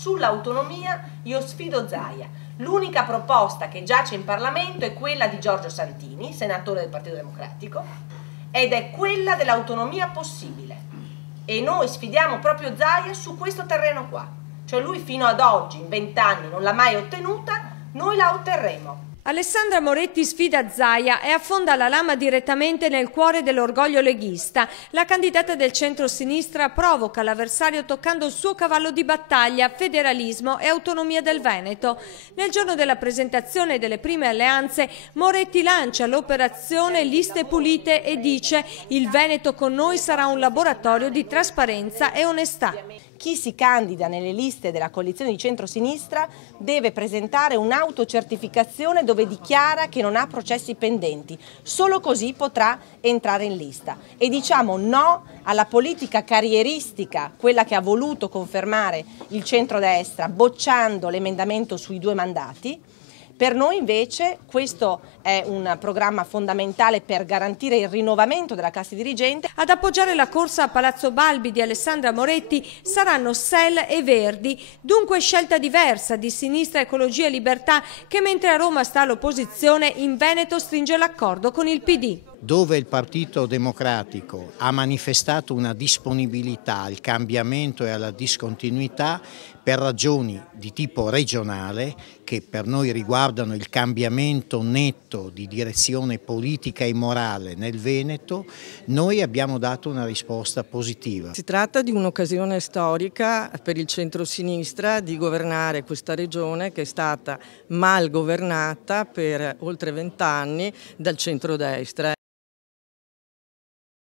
Sull'autonomia io sfido Zaia. L'unica proposta che giace in Parlamento è quella di Giorgio Santini, senatore del Partito Democratico, ed è quella dell'autonomia possibile. E noi sfidiamo proprio Zaia su questo terreno qua. Cioè lui fino ad oggi, in 20 anni, non l'ha mai ottenuta, noi la otterremo. Alessandra Moretti sfida Zaia e affonda la lama direttamente nel cuore dell'orgoglio leghista. La candidata del centro-sinistra provoca l'avversario toccando il suo cavallo di battaglia, federalismo e autonomia del Veneto. Nel giorno della presentazione delle prime alleanze, Moretti lancia l'operazione Liste Pulite e dice: il Veneto con noi sarà un laboratorio di trasparenza e onestà. Chi si candida nelle liste della coalizione di centrosinistra deve presentare un'autocertificazione dove dichiara che non ha processi pendenti. Solo così potrà entrare in lista. E diciamo no alla politica carrieristica, quella che ha voluto confermare il centrodestra bocciando l'emendamento sui 2 mandati. Per noi invece questo è un programma fondamentale per garantire il rinnovamento della classe dirigente. Ad appoggiare la corsa a Palazzo Balbi di Alessandra Moretti saranno SEL e Verdi, dunque scelta diversa di Sinistra, Ecologia e Libertà, che mentre a Roma sta l'opposizione, in Veneto stringe l'accordo con il PD. Dove il Partito Democratico ha manifestato una disponibilità al cambiamento e alla discontinuità per ragioni di tipo regionale che per noi riguardano il cambiamento netto di direzione politica e morale nel Veneto, noi abbiamo dato una risposta positiva. Si tratta di un'occasione storica per il centro-sinistra di governare questa regione che è stata mal governata per oltre 20 anni dal centrodestra.